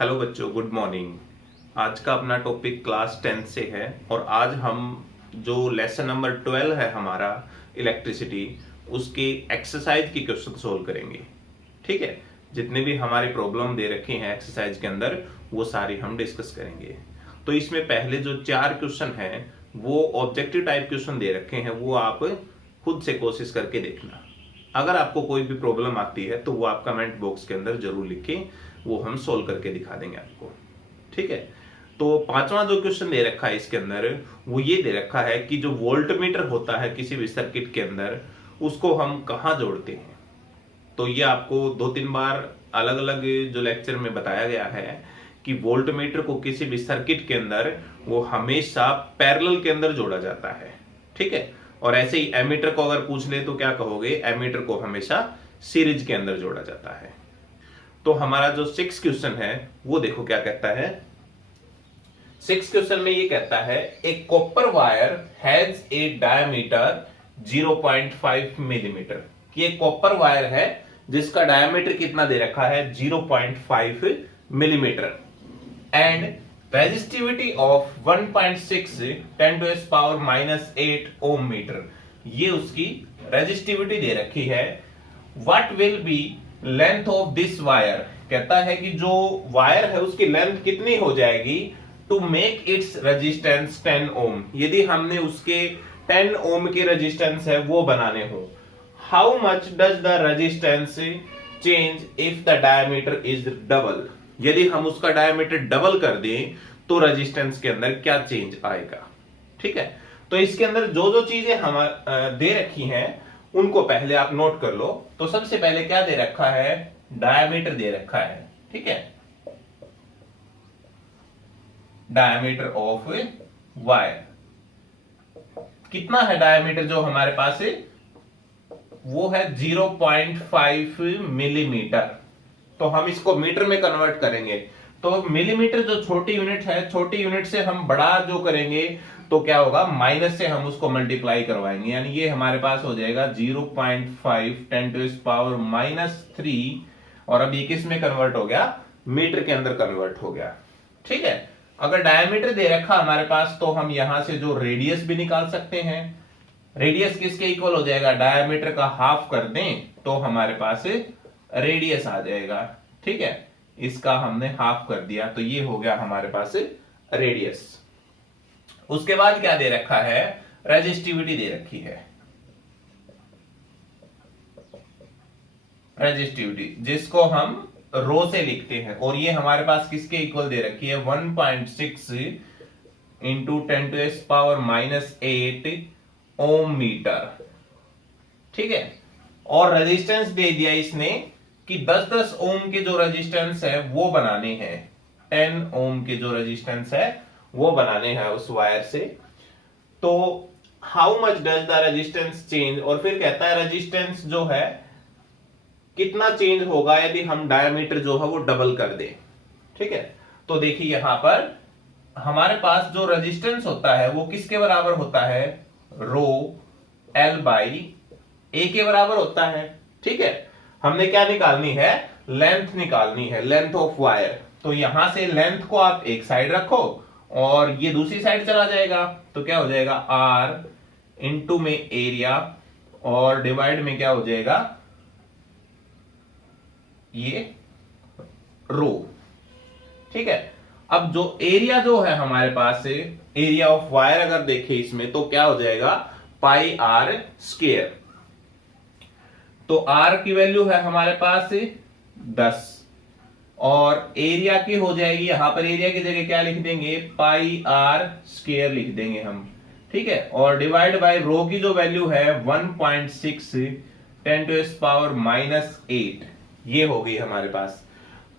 Hello बच्चों, good morning. आज का अपना टॉपिक क्लास 10 से है और आज हम जो लेसन नंबर 12 है हमारा इलेक्ट्रिसिटी, उसकी एक्सरसाइज की क्वेश्चन सोल्व करेंगे। ठीक है, जितने भी हमारे प्रॉब्लम दे रखे हैं एक्सरसाइज के अंदर वो सारी हम डिस्कस करेंगे। तो इसमें पहले जो 4 क्वेश्चन हैं वो ऑब्जेक्टिव टाइप क्वेश्चन दे रखे हैं, वो आप खुद से कोशिश करके देखना। अगर आपको कोई भी प्रॉब्लम आती है तो वो आप कमेंट बॉक्स के अंदर जरूर लिखें, वो हम सोल्व करके दिखा देंगे आपको। ठीक है, तो पांचवा जो क्वेश्चन दे रखा है इसके अंदर वो ये दे रखा है कि जो वोल्ट मीटर होता है किसी भी सर्किट के अंदर, उसको हम कहाँ जोड़ते हैं। तो ये आपको 2-3 बार अलग अलग जो लेक्चर में बताया गया है कि वोल्ट मीटर को किसी भी सर्किट के अंदर वो हमेशा पैरेलल के अंदर जोड़ा जाता है। ठीक है, और ऐसे ही एमीटर को अगर पूछ ले तो क्या कहोगे, एमीटर को हमेशा सीरीज के अंदर जोड़ा जाता है। तो हमारा जो 6 क्वेश्चन है वो देखो क्या कहता है। 6 क्वेश्चन में ये कहता है a copper wire has a diameter 0.5 millimetre. ये कॉपर वायर है जिसका डायमीटर कितना दे रखा है, 0.5 millimetre, and resistivity of 1.6 10⁻⁻8 ohm metre. ये उसकी रेजिस्टिविटी दे रखी है। What will be length of this wire, कहता है कि जो वायर है उसकी लेंथ कितनी हो जाएगी टू मेक इट्स रेजिस्टेंस 10 ओम, यदि हमने उसके 10 ओम के रेजिस्टेंस है वो बनाने हो। How much does the resistance change if the diameter is double, यदि हम उसका डायमीटर डबल कर दें तो रेजिस्टेंस के अंदर क्या चेंज आएगा। ठीक है, तो इसके अंदर जो जो चीजें हम दे रखी हैं उनको पहले आप नोट कर लो। तो सबसे पहले क्या दे रखा है, डायमीटर दे रखा है। ठीक है, डायमीटर ऑफ वायर कितना है, डायमीटर जो हमारे पास है वो है 0.5 मिलीमीटर। तो हम इसको मीटर में कन्वर्ट करेंगे तो मिलीमीटर जो छोटी यूनिट है, छोटी यूनिट से हम बड़ा जो करेंगे तो क्या होगा, माइनस से हम उसको मल्टीप्लाई करवाएंगे, यानी ये हमारे पास हो जाएगा 0.5 10⁻³ और अब ये किस में कन्वर्ट हो गया, मीटर के अंदर कन्वर्ट हो गया। ठीक है, अगर डायमीटर दे रखा हमारे पास तो हम यहां से जो रेडियस भी निकाल सकते हैं। रेडियस किसके इक्वल हो जाएगा, डायमीटर का हाफ कर दें तो हमारे पास रेडियस आ जाएगा। ठीक है, इसका हमने हाफ कर दिया तो ये हो गया हमारे पास रेडियस। उसके बाद क्या दे रखा है, रेजिस्टिविटी दे रखी है। रेजिस्टिविटी जिसको हम रो से लिखते हैं और ये हमारे पास किसके इक्वल दे रखी है, 1.6 इंटू 10⁻⁸ ओम मीटर। ठीक है, और रेजिस्टेंस दे दिया इसने कि 10-10 ओम के जो रेजिस्टेंस है वो बनाने हैं, 10 ओम के जो रेजिस्टेंस है वो बनाने हैं उस वायर से। तो how much does the resistance change, और फिर कहता है रेजिस्टेंस जो है कितना चेंज होगा यदि हम डायमीटर जो है वो डबल कर दें। ठीक है, तो देखिए यहां पर हमारे पास जो रेजिस्टेंस होता है वो किसके बराबर होता है, रो एल बाई ए के बराबर होता है। ठीक है, हमने क्या निकालनी है, लेंथ निकालनी है, लेंथ ऑफ वायर। तो यहां से लेंथ को आप एक साइड रखो और ये दूसरी साइड चला जाएगा तो क्या हो जाएगा, आर इंटू में एरिया और डिवाइड में क्या हो जाएगा, ये रो। ठीक है, अब जो एरिया जो है हमारे पास से, एरिया ऑफ वायर अगर देखें इसमें तो क्या हो जाएगा, पाई आर स्क्वायर। तो आर की वैल्यू है हमारे पास 10 और एरिया की हो जाएगी, यहां पर एरिया की जगह क्या लिख देंगे, पाई आर स्क्वायर लिख देंगे हम। ठीक है, और डिवाइड बाय रो की जो वैल्यू है 1.6 10⁻⁸ ये हो गई हमारे पास।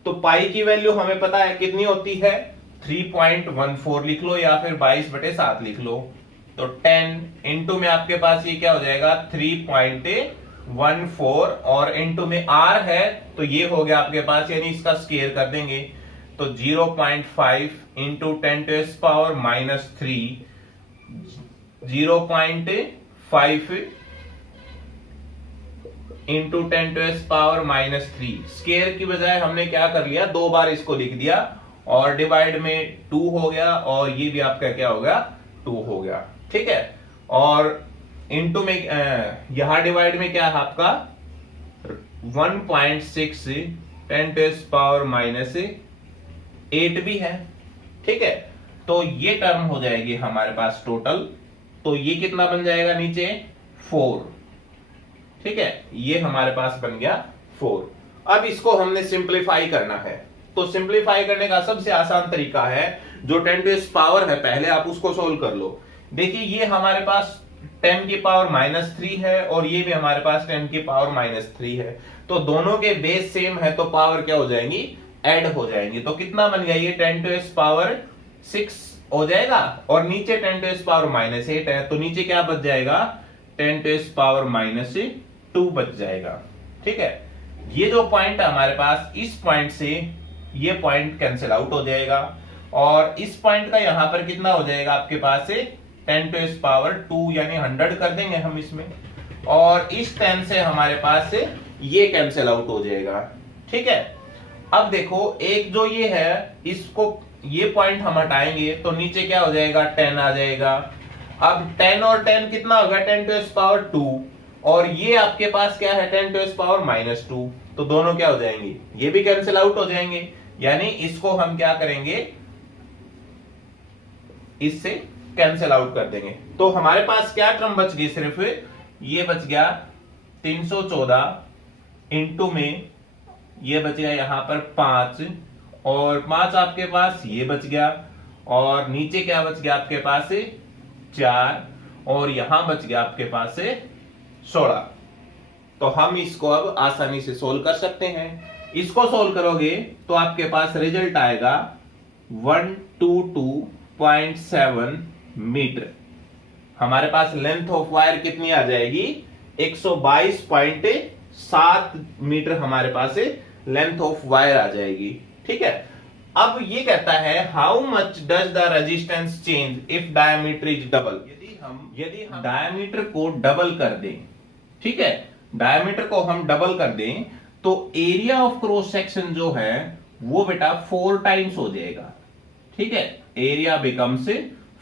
तो पाई की वैल्यू हमें पता है कितनी होती है, 3.14 लिख लो या फिर 22/7 लिख लो। तो 10 इंटू में आपके पास ये क्या हो जाएगा, 3.14 और इंटू में आर है तो ये हो गया आपके पास, यानी इसका स्क्वायर कर देंगे तो 0.5 इंटू 10⁻⁻3 0.5 इंटू 10⁻³ स्केयर की बजाय हमने क्या कर लिया, 2 बार इसको लिख दिया और डिवाइड में 2 हो गया और ये भी आपका क्या हो गया 2 हो गया। ठीक है, और इंटू में यहां डिवाइड में क्या है आपका 1.6 10⁻⁸ भी है। ठीक है, तो ये टर्म हो जाएगी हमारे पास टोटल, तो ये कितना बन जाएगा नीचे 4। ठीक है, ये हमारे पास बन गया 4। अब इसको हमने सिंप्लीफाई करना है, तो सिंप्लीफाई करने का सबसे आसान तरीका है जो 10⁻⁻ है पहले आप उसको सोल्व कर लो। देखिए ये हमारे पास 10⁻³ है और ये भी हमारे पास 10⁻³ है, तो दोनों के बेस सेम है तो पावर क्या हो जाएंगी, ऐड हो जाएंगी। तो कितना बन गया ये 10⁻6 हो जाएगा और नीचे 10⁻⁻8 है, तो नीचे क्या बच जाएगा 10⁻⁻2 बच जाएगा। ठीक है, ये जो पॉइंट है हमारे पास, इस पॉइंट से ये पॉइंट कैंसिल आउट हो जाएगा और इस पॉइंट का यहां पर कितना हो जाएगा आपके पास से 10⁻2 यानी 100 कर देंगे हम इसमें, और इस 10 से हमारे पास से ये कैंसिल आउट हो जाएगा। ठीक है, अब देखो एक जो ये है इसको ये पॉइंट हम हटाएंगे तो नीचे क्या हो जाएगा 10 आ जाएगा। अब 10 और 10 कितना होगा 10⁻2 और ये आपके पास क्या है 10⁻⁻2, तो दोनों क्या हो जाएंगे, ये भी कैंसिल आउट हो जाएंगे, यानी इसको हम क्या करेंगे इससे कैंसिल आउट कर देंगे। तो हमारे पास क्या टर्म बच गई, सिर्फ ये बच गया 314 इंटू में ये बच गया यहां पर 5 और 5 आपके पास ये बच गया और नीचे क्या बच गया आपके पास 4 और यहां बच गया आपके पास 16। तो हम इसको अब आसानी से सोल्व कर सकते हैं। इसको सोल्व करोगे तो आपके पास रिजल्ट आएगा 122.7 मीटर। हमारे पास लेंथ ऑफ वायर कितनी आ जाएगी 122.7 मीटर हमारे पास लेंथ ऑफ वायर आ जाएगी। ठीक है, अब ये कहता है how much does the resistance change if diameter is double. यदि हम डायमीटर को डबल कर दें, ठीक है, डायमीटर को हम डबल कर दें तो एरिया ऑफ क्रॉस सेक्शन जो है वो बेटा 4 टाइम्स हो जाएगा। ठीक है, एरिया बिकम्स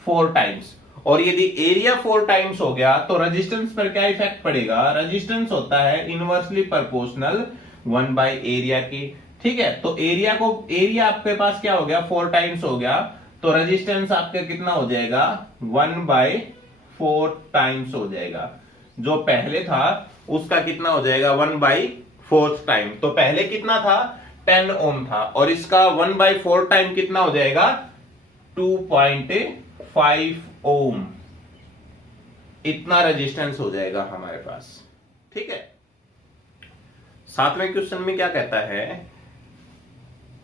4 टाइम्स, और यदि एरिया 4 टाइम्स हो गया तो रेजिस्टेंस पर क्या इफेक्ट पड़ेगा, रेजिस्टेंस होता है इनवर्सली प्रोपोर्शनल 1/एरिया की। ठीक है, तो एरिया आपके पास क्या हो गया 4 टाइम्स हो गया, तो रेजिस्टेंस आपका कितना हो जाएगा 1/4 टाइम्स हो जाएगा। जो पहले था उसका कितना हो जाएगा 1/4 टाइम, तो पहले कितना था 10 ओम था और इसका 1/4 टाइम कितना हो जाएगा 2.5 ओम, इतना रेजिस्टेंस हो जाएगा हमारे पास। ठीक है, 7वें क्वेश्चन में क्या कहता है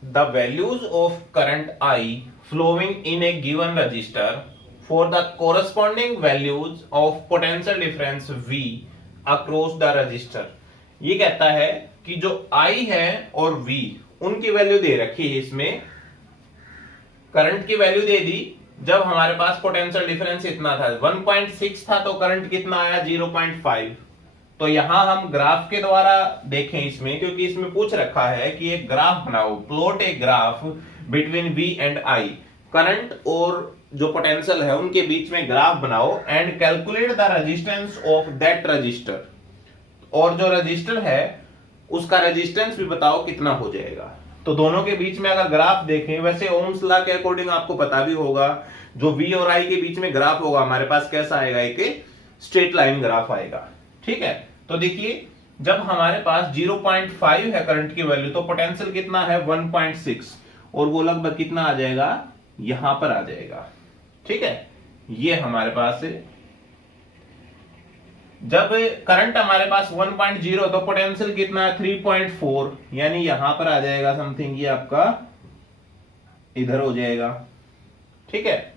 the values of current I flowing in a given resistor for the corresponding values of potential difference V across the resistor. ये कहता है कि जो I है और V उनकी वैल्यू दे रखी है, इसमें करंट की वैल्यू दे दी। जब हमारे पास पोटेंशियल डिफरेंस इतना था 1.6 था तो करंट कितना आया 0.5। तो यहां हम ग्राफ के द्वारा देखें इसमें, क्योंकि इसमें पूछ रखा है कि एक ग्राफ बनाओ, plot a graph between V and I, current और जो पोटेंशियल है उनके बीच में ग्राफ बनाओ and calculate the resistance of that register, और जो रजिस्टर है उसका रेजिस्टेंस भी बताओ कितना हो जाएगा। तो दोनों के बीच में अगर ग्राफ देखें, वैसे ओम्स लॉ के अकॉर्डिंग आपको पता भी होगा जो V और I के बीच में ग्राफ होगा हमारे पास कैसा आएगा, एक स्ट्रेट लाइन ग्राफ आएगा। ठीक है, तो देखिए जब हमारे पास 0.5 है करंट की वैल्यू तो पोटेंशियल कितना है 1.6 और वो लगभग कितना आ जाएगा यहां पर आ जाएगा। ठीक है, ये हमारे पास जब करंट हमारे पास 1.0 तो पोटेंशियल कितना है 3.4, यानी यहां पर आ जाएगा समथिंग, ये आपका इधर हो जाएगा। ठीक है,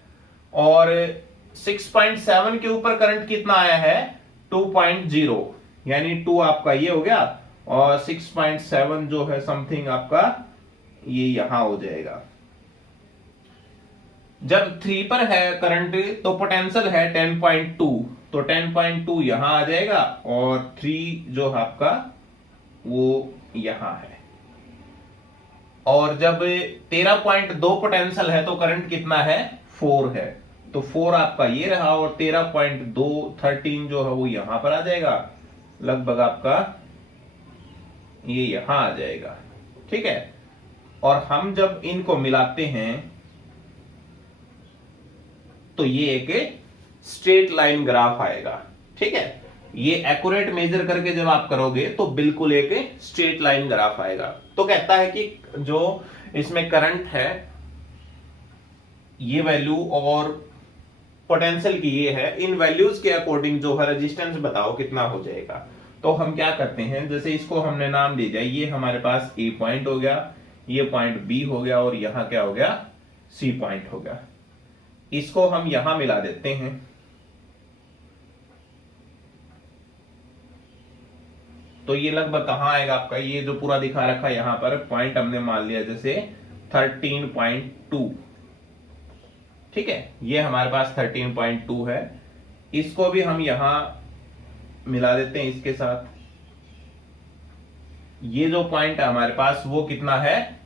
और 6.7 के ऊपर करंट कितना आया है 2.0, यानी 2 आपका ये हो गया और 6.7 जो है समथिंग आपका ये यहां हो जाएगा। जब 3 पर है करंट तो पोटेंशियल है 10.2, तो 10.2 यहां आ जाएगा और 3 जो है आपका वो यहां है। और जब 13.2 पोटेंशियल है तो करंट कितना है, 4 है। तो 4 आपका ये रहा और 13.2 13 जो है वो यहां पर आ जाएगा, लगभग आपका ये यहां आ जाएगा। ठीक है, और हम जब इनको मिलाते हैं तो ये एक स्ट्रेट लाइन ग्राफ आएगा। ठीक है, ये एक्यूरेट मेजर करके जब आप करोगे तो बिल्कुल एक स्ट्रेट लाइन ग्राफ आएगा। तो कहता है कि जो इसमें करंट है ये वैल्यू और पोटेंशियल की ये है, इन वैल्यूज के अकॉर्डिंग जो है रेजिस्टेंस बताओ कितना हो जाएगा। तो हम क्या करते हैं, जैसे इसको हमने नाम दे दिया, ये हमारे पास ए पॉइंट हो गया, ये पॉइंट बी हो गया और यहां क्या हो गया, सी पॉइंट हो गया। इसको हम यहां मिला देते हैं। तो ये लगभग कहां आएगा आपका, ये जो पूरा दिखा रखा यहां पर पॉइंट हमने मान लिया जैसे 13.2। ठीक है, ये हमारे पास 13.2 है। इसको भी हम यहां मिला देते हैं इसके साथ। ये जो पॉइंट है हमारे पास वो कितना है,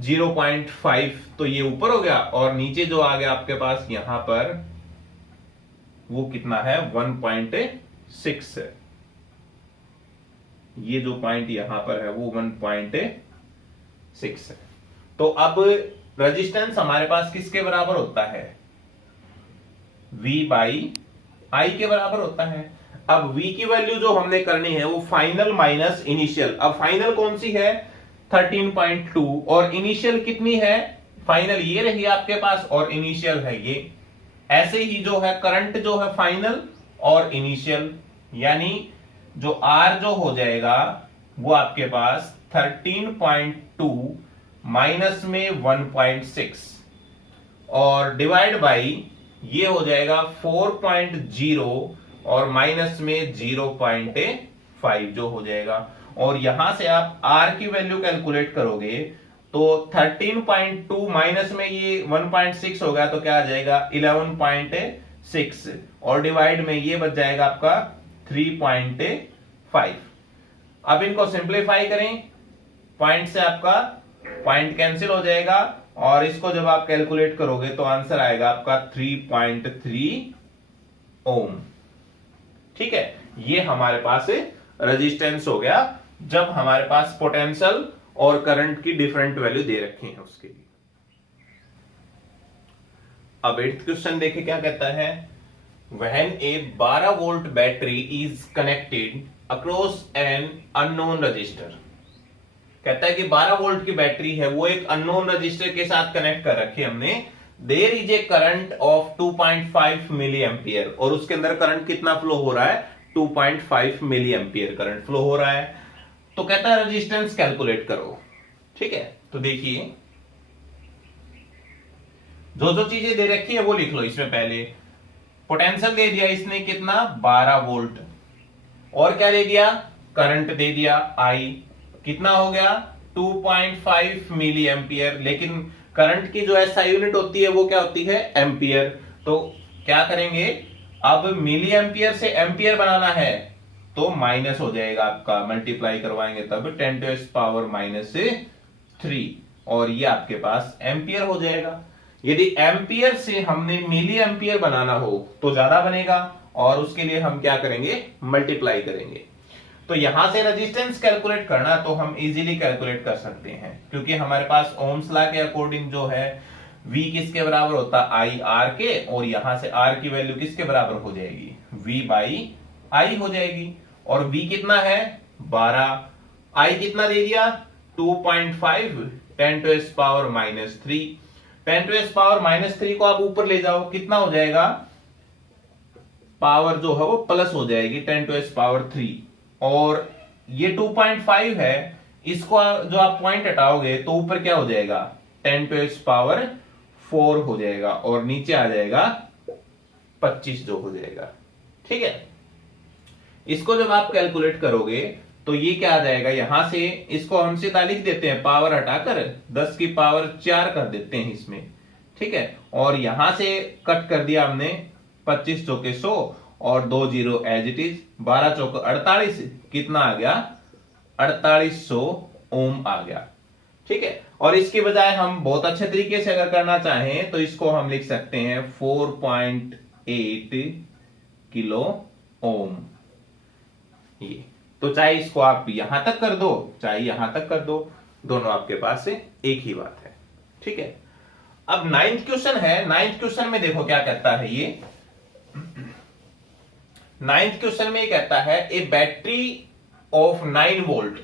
0.5। तो ये ऊपर हो गया और नीचे जो आ गया आपके पास यहां पर वो कितना है, 1.6 है। ये जो पॉइंट यहां पर है वो 1.6 है। तो अब रेजिस्टेंस हमारे पास किसके बराबर होता है, V बाई आई के बराबर होता है। अब V की वैल्यू जो हमने करनी है वो फाइनल माइनस इनिशियल। अब फाइनल कौन सी है, 13.2 और इनिशियल कितनी है, फाइनल ये रही आपके पास और इनिशियल है ये। ऐसे ही जो है करंट जो है फाइनल और इनिशियल, यानी जो R जो हो जाएगा वो आपके पास 13.2 माइनस में 1.6 और डिवाइड बाई ये हो जाएगा 4.0 और माइनस में 0.5 जो हो जाएगा। और यहां से आप R की वैल्यू कैलकुलेट करोगे तो 13.2 माइनस में ये 1.6 होगा तो क्या आ जाएगा 11.6 और डिवाइड में ये बच जाएगा आपका 3.5। अब इनको सिंप्लीफाई करें, पॉइंट से आपका पॉइंट कैंसिल हो जाएगा और इसको जब आप कैलकुलेट करोगे तो आंसर आएगा आपका 3.3 ओम। ठीक है, ये हमारे पास रेजिस्टेंस हो गया जब हमारे पास पोटेंशियल और करंट की डिफरेंट वैल्यू दे रखी है उसके लिए। अब 8th क्वेश्चन देखें क्या कहता है, when a 12 volt battery is connected across an unknown resistor। कहता है कि 12 वोल्ट की बैटरी है वो एक अननोन रजिस्टर के साथ कनेक्ट कर रखी है हमने। There is a current of 2.5 milliampere और उसके अंदर करंट कितना फ्लो हो रहा है, 2.5 मिली एम्पियर करंट फ्लो हो रहा है। तो कहता है रेजिस्टेंस कैलकुलेट करो। ठीक है, तो देखिए जो जो चीजें दे रखी है वो लिख लो इसमें। पहले पोटेंशियल दे दिया इसने कितना, 12 वोल्ट, और क्या दे दिया, करंट दे दिया I, कितना हो गया 2.5 मिली एम्पियर। लेकिन करंट की जो SI यूनिट होती है वो क्या होती है, एम्पियर। तो क्या करेंगे, अब मिली एम्पियर से एम्पियर बनाना है तो माइनस हो जाएगा आपका, मल्टीप्लाई करवाएंगे तब 10⁻⁻³ और ये आपके पास एम्पियर हो जाएगा। यदि एम्पियर से हमने मिली एम्पियर बनाना हो तो ज्यादा बनेगा और उसके लिए हम क्या करेंगे, मल्टीप्लाई करेंगे। तो यहां से रेजिस्टेंस कैलकुलेट करना तो हम इजीली कैलकुलेट कर सकते हैं क्योंकि हमारे पास ओम्स लॉ के अकॉर्डिंग जो है V किसके बराबर होता है, I R के, और यहां से R की वैल्यू किसके बराबर हो जाएगी, V बाई I हो जाएगी। और V कितना है 12, I कितना दे दिया 2.5, 10⁻⁻³ 10⁻⁻³ को आप ऊपर ले जाओ कितना हो जाएगा, पावर जो है वो प्लस हो जाएगी 10⁻³ और ये 2.5 है, इसको जो आप पॉइंट हटाओगे तो ऊपर क्या हो जाएगा 10⁻⁴ हो जाएगा और नीचे आ जाएगा 25 जो हो जाएगा। ठीक है, इसको जब आप कैलकुलेट करोगे तो ये क्या आ जाएगा, यहां से इसको हम सीधा लिख देते हैं, पावर हटाकर 10⁻⁴ कर देते हैं इसमें। ठीक है, और यहां से कट कर दिया हमने 25 जो के 100 और 2 जीरो एज इट इज, 12 चौक 48, कितना आ गया 4800 ओम आ गया। ठीक है, और इसके बजाय हम बहुत अच्छे तरीके से अगर करना चाहें तो इसको हम लिख सकते हैं 4.8 किलो ओम। ये तो चाहे इसको आप यहां तक कर दो चाहे यहां तक कर दो, दोनों आपके पास से एक ही बात है। ठीक है, अब 9th क्वेश्चन है। 9th क्वेश्चन में देखो क्या कहता है ये। 9th क्वेश्चन में ये कहता है ए बैटरी ऑफ 9 वोल्ट,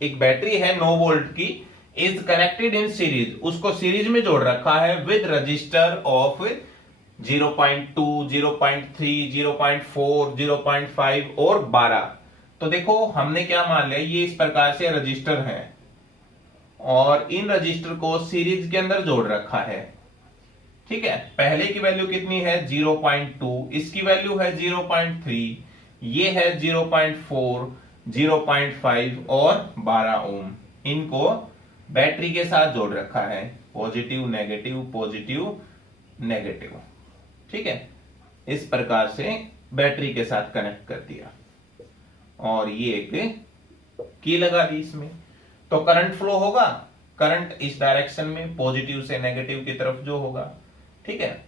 एक बैटरी है 9 वोल्ट की, इज कनेक्टेड इन सीरीज, उसको सीरीज में जोड़ रखा है विद रजिस्टर ऑफ 0.2, 0.3, 0.4, 0.5 और 12। तो देखो हमने क्या मान लिया, ये इस प्रकार से रजिस्टर है और इन रजिस्टर को सीरीज के अंदर जोड़ रखा है। ठीक है, पहले की वैल्यू कितनी है 0.2, इसकी वैल्यू है 0.3, ये है 0.4, 0.5 और 12 ओम। इनको बैटरी के साथ जोड़ रखा है, पॉजिटिव नेगेटिव पॉजिटिव नेगेटिव। ठीक है, इस प्रकार से बैटरी के साथ कनेक्ट कर दिया और ये एक की लगा दी इसमें, तो करंट फ्लो होगा, करंट इस डायरेक्शन में पॉजिटिव से नेगेटिव की तरफ जो होगा। ठीक है,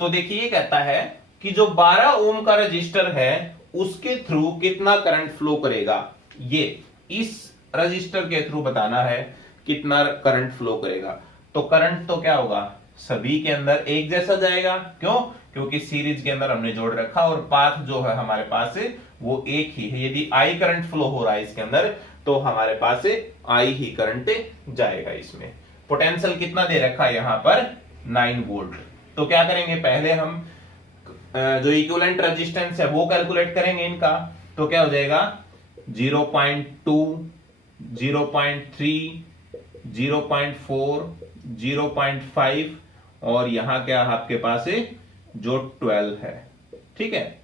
तो देखिए ये कहता है कि जो 12 ओम का रजिस्टर है उसके थ्रू कितना करंट फ्लो करेगा, ये इस रजिस्टर के थ्रू बताना है कितना करंट फ्लो करेगा। तो करंट तो क्या होगा, सभी के अंदर एक जैसा जाएगा, क्यों, क्योंकि सीरीज के अंदर हमने जोड़ रखा और पाथ जो है हमारे पास वो एक ही है। यदि आई करंट फ्लो हो रहा है इसके अंदर तो हमारे पास आई ही करंट जाएगा इसमें। पोटेंशियल कितना दे रखा है यहां पर 9 वोल्ट। तो क्या करेंगे, पहले हम जो इक्विवेलेंट रेजिस्टेंस है वो कैलकुलेट करेंगे इनका। तो क्या हो जाएगा 0.2, 0.3, 0.4, 0.5 और यहां क्या आपके पास जो 12 है। ठीक है,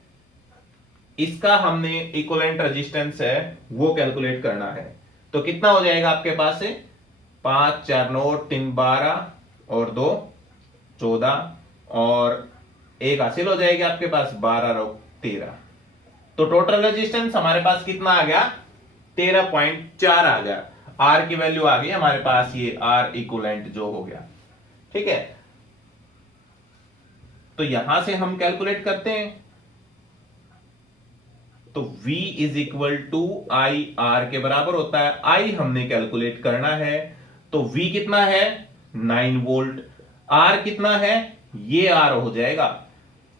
इसका हमने इक्विवेलेंट रेजिस्टेंस है वो कैलकुलेट करना है। तो कितना हो जाएगा आपके पास 5 4 9 3 12 और 2 14 और एक हासिल हो जाएगी आपके पास 12 और 13। तो टोटल रेजिस्टेंस हमारे पास कितना आ गया 13.4 आ गया। आर की वैल्यू आ गई हमारे पास, ये आर इक्विवेलेंट जो हो गया। ठीक है, तो यहां से हम कैलकुलेट करते हैं। तो V is equal to I R के बराबर होता है। I हमने कैलकुलेट करना है, तो V कितना है 9 वोल्ट, R कितना है, ये R हो जाएगा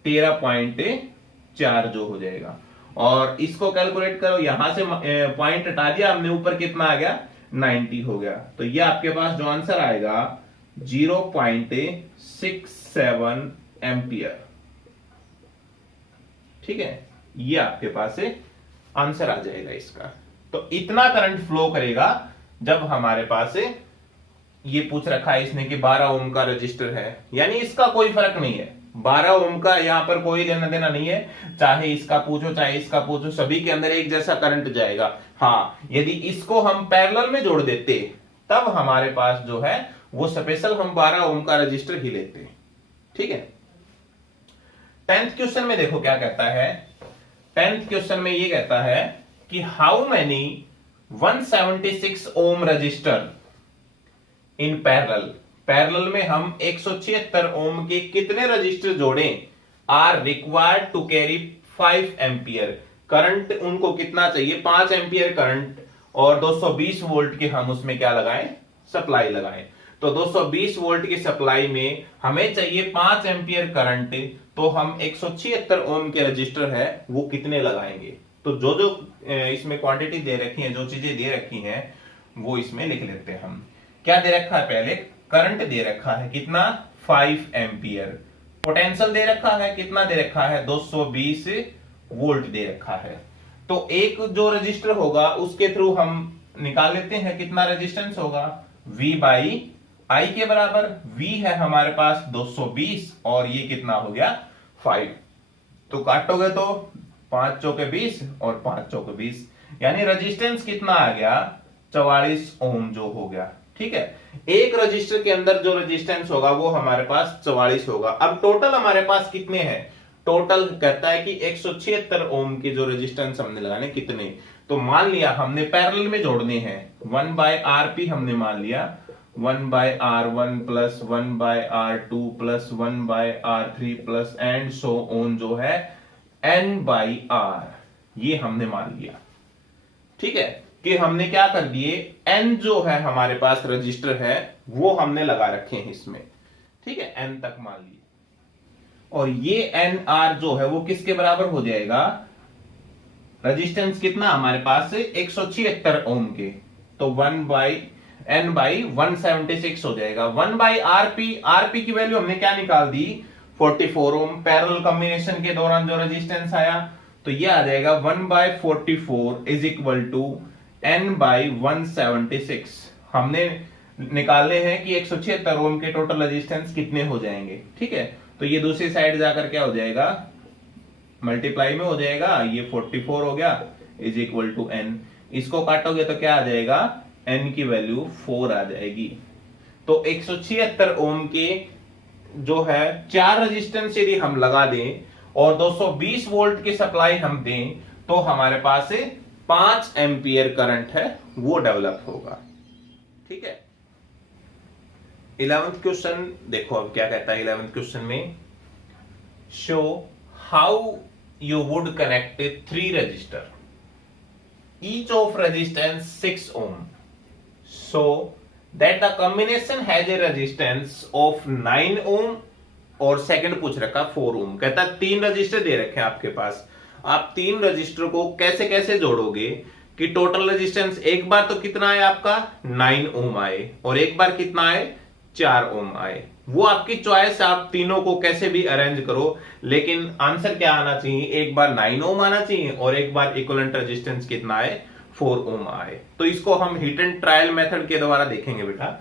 13.4 जो हो जाएगा। और इसको कैलकुलेट करो, यहां से पॉइंट हटा दिया हमने, ऊपर कितना आ गया 90 हो गया। तो ये आपके पास जो आंसर आएगा 0.67 एम्पियर। ठीक है, ये आपके पास आंसर आ जाएगा इसका। तो इतना करंट फ्लो करेगा जब हमारे पास ये पूछ रखा है इसने कि 12 ओम का रजिस्टर है, यानी इसका कोई फर्क नहीं है, 12 ओम का यहां पर कोई लेना देना नहीं है। चाहे इसका पूछो चाहे इसका पूछो, सभी के अंदर एक जैसा करंट जाएगा। हाँ, यदि इसको हम पैरेलल में जोड़ देते तब हमारे पास जो है वो स्पेशल हम 12 ओम का रजिस्टर ही लेते। ठीक है, 10th क्वेश्चन में देखो क्या कहता है। 10th क्वेश्चन में ये कहता है कि how many 176 ohm resistor in parallel में हम 176 ओम के कितने रजिस्टर जोड़ें are required to carry 5 ampere. Current उनको कितना चाहिए 5 एम्पियर करंट, और 220 वोल्ट के हम उसमें क्या लगाएं, सप्लाई लगाएं। तो 220 वोल्ट की सप्लाई में हमें चाहिए 5 एम्पियर करंट, तो हम 176 ओम के रजिस्टर है वो कितने लगाएंगे। तो जो जो इसमें क्वांटिटी दे रखी है, जो चीजें दे रखी हैं वो इसमें लिख लेते हैं हम। क्या दे रखा है, पहले करंट दे रखा है कितना 5 एम्पियर, पोटेंशियल दे रखा है कितना दे रखा है 220 वोल्ट दे रखा है। तो एक जो रजिस्टर होगा उसके थ्रू हम निकाल लेते हैं कितना रेजिस्टेंस होगा, V बाई I के बराबर। V है हमारे पास 220 और ये कितना हो गया 5। तो काटोगे तो 5 चौके 20 और 5 चौके 20, यानी रेजिस्टेंस कितना आ गया 44 ओम जो हो गया। ठीक है, एक रजिस्टर के अंदर जो रेजिस्टेंस होगा वो हमारे पास 44 होगा। अब टोटल हमारे पास कितने हैं, टोटल कहता है कि 176 ओम के जो रेजिस्टेंस हमने लगाने कितने, तो मान लिया हमने पैरेलल में जोड़ने हैं 1/Rp हमने मान लिया 1/R1 plus 1/R2 plus 1/R3 plus and so on जो है n/R, ये हमने मान लिया। ठीक है कि हमने क्या कर दिए, n जो है हमारे पास रजिस्टर है वो हमने लगा रखे हैं इसमें। ठीक है, n तक मान लिए, और ये NR जो है वो किसके बराबर हो जाएगा, रेजिस्टेंस कितना हमारे पास है 176 ओम के, तो 1/N/176 हो जाएगा। 1/Rp, Rp की वैल्यू हमने क्या निकाल दी 44 ओम, पैरेलल कॉम्बिनेशन के दौरान जो रेजिस्टेंस आया, तो ये आ जाएगा 1/44 इज इक्वल टू N/176। हमने निकालने हैं कि 176 ओम के टोटल रेजिस्टेंस कितने हो जाएंगे। ठीक है, तो ये दूसरी साइड जाकर क्या हो जाएगा, मल्टीप्लाई में हो जाएगा, ये 44 हो गया इज इक्वल टू n, इसको काटोगे तो क्या आ जाएगा, n की वैल्यू 4 आ जाएगी। तो 176 ओम के जो है 4 रेजिस्टेंस यदि हम लगा दें और 220 वोल्ट की सप्लाई हम दें, तो हमारे पास 5 एम्पियर करंट है वो डेवलप होगा। ठीक है, 11th क्वेश्चन देखो अब क्या कहता है 11th क्वेश्चन में, show how you would connect 3 resistor, each of resistance 6 ohm, so that the combination has a resistance of 9 ohm, और सेकंड पूछ रखा 4 ओम। कहता है 3 रजिस्टर दे रखे हैं आपके पास, आप 3 रजिस्टर को कैसे कैसे जोड़ोगे कि टोटल रेजिस्टेंस एक बार तो कितना आए आपका 9 ओम आए, और एक बार कितना आए 4 ओम आए। वो आपकी चॉइस, आप तीनों को कैसे भी अरेंज करो, लेकिन आंसर क्या आना चाहिए, एक बार 9 ओम आना चाहिए और एक बार इक्विवेलेंट रेजिस्टेंस कितना आए 4 ओम आए। तो इसको हम हिट एंड ट्रायल मेथड के द्वारा देखेंगे बेटा।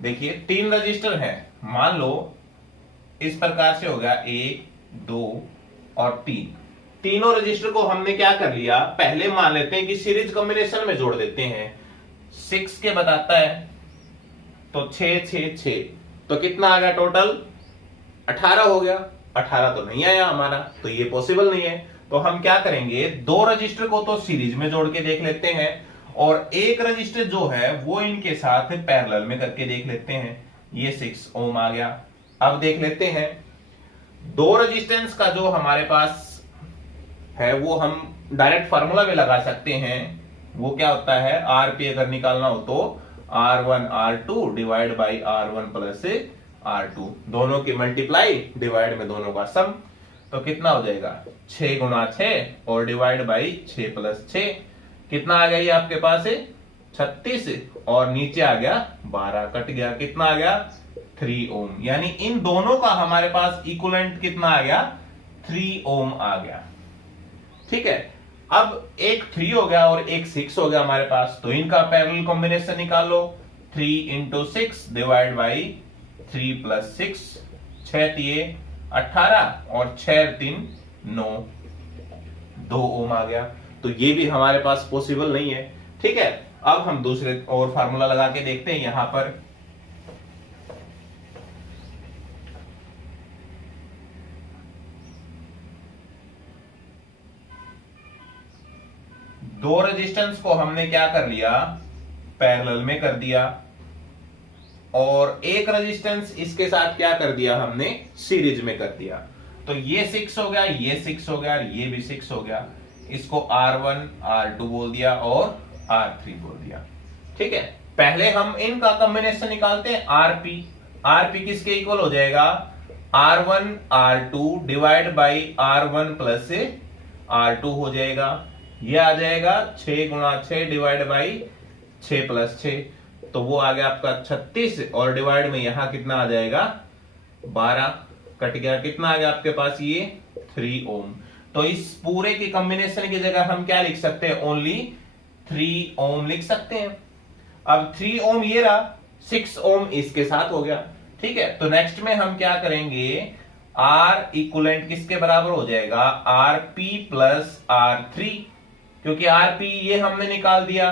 देखिए 3 रजिस्टर हैं, मान लो इस प्रकार से हो गया 1 2 और 3, तीनों रजिस्टर को हमने क्या कर लिया, पहले मान लेते हैं कि सीरीज कॉम्बिनेशन में जोड़ देते हैं। 6 के बताता है तो 6 6 6, तो कितना आ गया टोटल 18 हो गया। 18 तो नहीं आया हमारा, तो ये पॉसिबल नहीं है। तो हम क्या करेंगे, 2 रजिस्टर को तो सीरीज में जोड़ के देख लेते हैं, और एक रजिस्टर जो है वो इनके साथ पैरेलल में करके देख लेते हैं। ये 6 ओम आ गया। अब देख लेते हैं 2 रेजिस्टेंस का जो हमारे पास है वो हम डायरेक्ट फार्मूला में लगा सकते हैं। वो क्या होता है, आरपी अगर निकालना हो तो R1 R2 divide by R1 plus R2, दोनों की मल्टीप्लाई डिवाइड में दोनों का सम, तो कितना हो जाएगा 6 गुना 6 और डिवाइड बाई 6 प्लस 6, कितना आ गया ये आपके पास 36, और नीचे आ गया 12, कट गया, कितना आ गया 3 ओम। यानी इन दोनों का हमारे पास इक्विवेलेंट कितना आ गया 3 ओम आ गया। ठीक है, अब एक 3 हो गया और एक 6 हो गया हमारे पास, तो इनका पैरेलल कॉम्बिनेशन निकाल लो। 3 इंटू 6 डिवाइड बाई 3 प्लस 6, 6 तिये 18 और 6 3 9, 2 ओम आ गया। तो ये भी हमारे पास पॉसिबल नहीं है। ठीक है, अब हम दूसरे और फार्मूला लगा के देखते हैं। यहां पर दो रेजिस्टेंस को हमने क्या कर लिया, पैरेलल में कर दिया, और एक रेजिस्टेंस इसके साथ क्या कर दिया हमने, सीरीज में कर दिया। तो ये 6 हो गया, ये 6 हो गया, ये भी 6 हो गया। इसको R1 R2 बोल दिया और R3 बोल दिया। ठीक है, पहले हम इनका कॉम्बिनेशन निकालते हैं। RP किसके इक्वल हो जाएगा, R1 R2 divide by R1 plus R2 हो जाएगा। ये आ जाएगा 6 गुना 6 डिवाइड बाई 6 प्लस 6, तो वो आ गया आपका 36, और डिवाइड में यहां कितना आ जाएगा 12, कट गया, कितना आ गया आपके पास ये 3 ओम। तो इस पूरे की कॉम्बिनेशन की जगह हम क्या लिख सकते हैं, ओनली 3 ओम लिख सकते हैं। अब 3 ओम ये रहा, 6 ओम इसके साथ हो गया। ठीक है, तो नेक्स्ट में हम क्या करेंगे, R इक्विवेलेंट किसके बराबर हो जाएगा, RP प्लस R3, क्योंकि RP ये हमने निकाल दिया,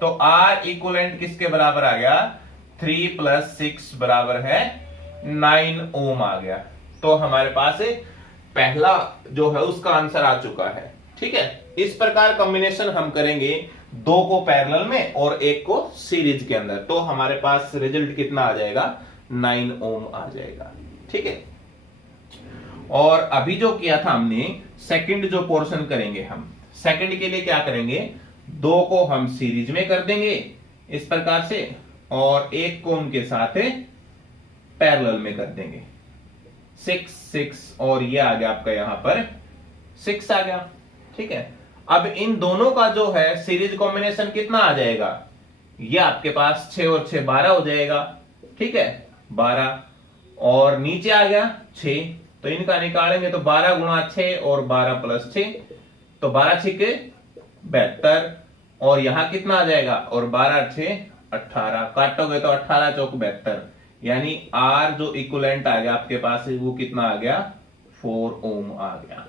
तो R इक्विवेलेंट किसके बराबर आ गया, 3 प्लस 6 बराबर है 9 ओम आ गया। तो हमारे पास पहला जो है उसका आंसर आ चुका है। ठीक है, इस प्रकार कॉम्बिनेशन हम करेंगे, दो को पैरेलल में और एक को सीरीज के अंदर, तो हमारे पास रिजल्ट कितना आ जाएगा, 9 ओम आ जाएगा। ठीक है, और अभी जो किया था हमने, सेकंड जो पोर्शन करेंगे हम, सेकंड के लिए क्या करेंगे, दो को हम सीरीज में कर देंगे इस प्रकार से, और एक को उनके साथ पैरेलल में कर देंगे। 6 6 और ये आ गया आपका यहां पर 6 आ गया। ठीक है, अब इन दोनों का जो है सीरीज कॉम्बिनेशन कितना आ जाएगा, ये आपके पास 6 और 6 12 हो जाएगा। ठीक है, 12 और नीचे आ गया 6, तो इनका निकालेंगे तो 12 गुणा 6 और 12 प्लस 6, तो 12 6 72, और यहां कितना आ जाएगा, और 12 6 18, काटोगे तो 18 चौक 72, यानी आर जो इक्विवेलेंट आ गया आपके पास वो कितना आ गया, 4 ओम आ गया।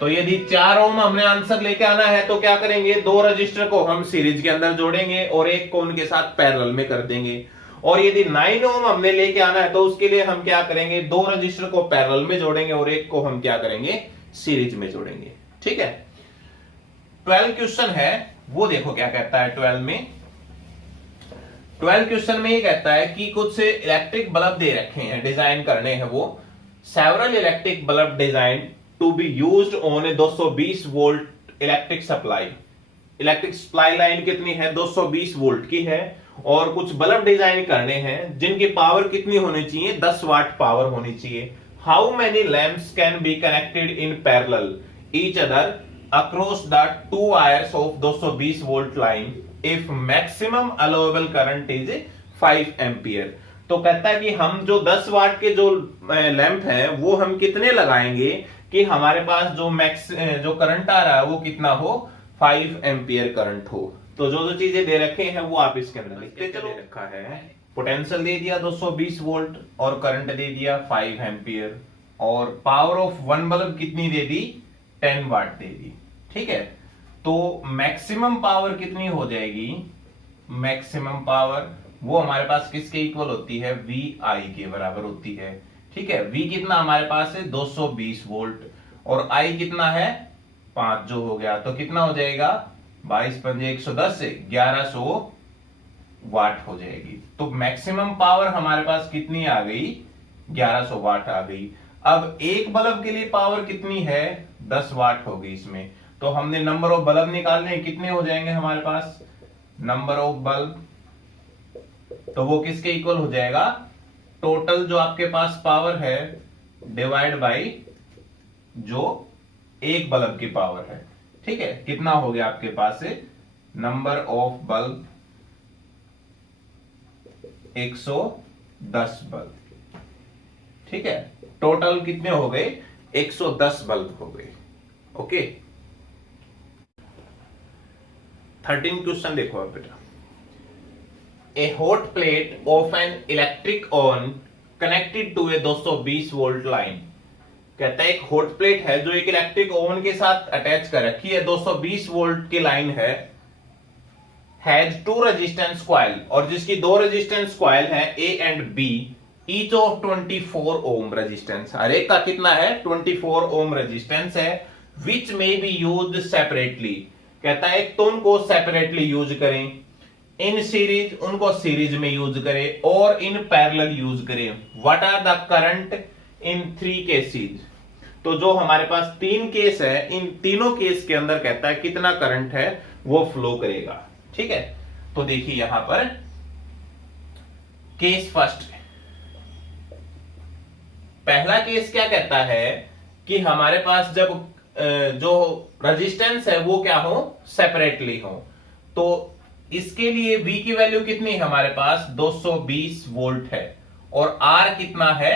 तो यदि 4 ओम हमने आंसर लेके आना है तो क्या करेंगे, दो रजिस्टर को हम सीरीज के अंदर जोड़ेंगे और एक को उनके साथ पैरेलल में कर देंगे। और यदि 9 ओम हमने लेके आना है तो उसके लिए हम क्या करेंगे, दो रजिस्टर को पैरेलल में जोड़ेंगे और एक को हम क्या करेंगे, सीरीज में जोड़ेंगे। ठीक है, 12 क्वेश्चन है, वो देखो क्या कहता है 12 में। 12 क्वेश्चन में ये कहता है कि कुछ इलेक्ट्रिक बल्ब दे रखे हैं, डिजाइन करने हैं वो, several electric bulb design to be used on 220 volt electric supply. Electric supply line कितनी है, 220 वोल्ट की है, और कुछ बल्ब डिजाइन करने हैं जिनकी पावर कितनी होनी चाहिए, 10 वाट पावर होनी चाहिए। How many lamps can be connected in parallel each other across the two wires of 220 volt line if maximum allowable current is 5 ampere. तो कहता है कि हम जो 10 वाट के जो लैंप है वो हम कितने लगाएंगे कि हमारे पास जो करंट आ रहा है वो कितना हो, 5 एम्पियर करंट हो। तो जो जो चीजें दे रखे हैं वो आप इसके अंदर लिखते चलो। दे रखा है, पोटेंशियल दे दिया 220 वोल्ट और करंट दे दिया 5 एम्पियर, और पावर ऑफ वन बल्ब कितनी दे दी, 10 वाट दे दी। ठीक है, तो मैक्सिमम पावर कितनी हो जाएगी, मैक्सिमम पावर वो हमारे पास किसके इक्वल होती है, वी आई के बराबर होती है। ठीक है, वी कितना हमारे पास है, 220 वोल्ट, और आई कितना है, 5 जो हो गया, तो कितना हो जाएगा, 22 पंजे 110 से 1100 वाट हो जाएगी। तो मैक्सिमम पावर हमारे पास कितनी आ गई, 1100 वाट आ गई। अब एक बल्ब के लिए पावर कितनी है, 10 वाट होगी इसमें, तो हमने नंबर ऑफ बल्ब निकालने हैं, कितने हो जाएंगे हमारे पास, नंबर ऑफ बल्ब, तो वो किसके इक्वल हो जाएगा, टोटल जो आपके पास पावर है डिवाइड बाय जो एक बल्ब की पावर है। ठीक है, कितना हो गया आपके पास से, नंबर ऑफ बल्ब 110 बल्ब। ठीक है, टोटल कितने हो गए, 110 बल्ब हो गए। ओके, 13 क्वेश्चन देखो अब बेटा। A hot plate of an electric oven connected to a 220 volt line. कहता है एक हॉट प्लेट है जो एक इलेक्ट्रिक ओवन के साथ अटैच कर रखी है, 220 वोल्ट की लाइन है, हैज टू रेजिस्टेंस कॉइल, और जिसकी दो रेजिस्टेंस कॉइल है A and B, each of 24 ohm resistance, हर एक का कितना है, 24 ओम रेजिस्टेंस है, which may be used separately. कहता है एक तो उनको सेपरेटली यूज करें, इन सीरीज उनको सीरीज में यूज करें, और इन पैरेलल यूज करें। What are the current in 3 cases. तो जो हमारे पास 3 केस है, इन तीनों केस के अंदर कहता है कितना करंट है वो फ्लो करेगा। ठीक है, तो देखिए यहां पर केस फर्स्ट, पहला केस क्या कहता है कि हमारे पास जब जो रेजिस्टेंस है वो क्या हो, सेपरेटली हो, तो इसके लिए V की वैल्यू कितनी है हमारे पास, 220 वोल्ट है, और R कितना है,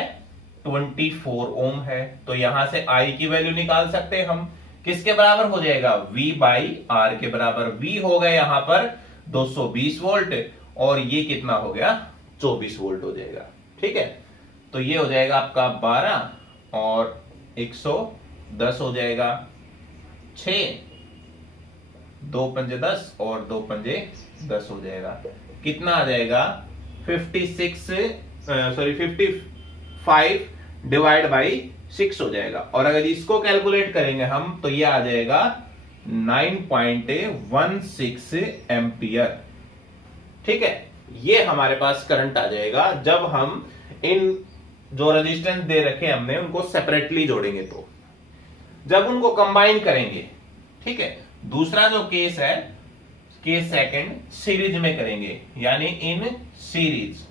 24 ओम है। तो यहां से I की वैल्यू निकाल सकते हैं हम, किसके बराबर हो जाएगा, V बाई R के बराबर। V हो गया यहां पर 220 वोल्ट, और ये कितना हो गया, 24 वोल्ट हो जाएगा। ठीक है, तो ये हो जाएगा आपका 12 और 110 हो जाएगा, 6 2 पंजे 10 और 2 पंजे 10 हो जाएगा, कितना आ जाएगा, 56 सॉरी 55 डिवाइड बाई 6 हो जाएगा। और अगर इसको कैलकुलेट करेंगे हम तो ये आ जाएगा 9.16 एम्पियर। ठीक है, ये हमारे पास करंट आ जाएगा जब हम इन जो रेजिस्टेंस दे रखे हमने उनको सेपरेटली जोड़ेंगे। तो जब उनको कंबाइन करेंगे, ठीक है, दूसरा जो केस है, केस सेकंड, सीरीज में करेंगे, यानी इन सीरीज।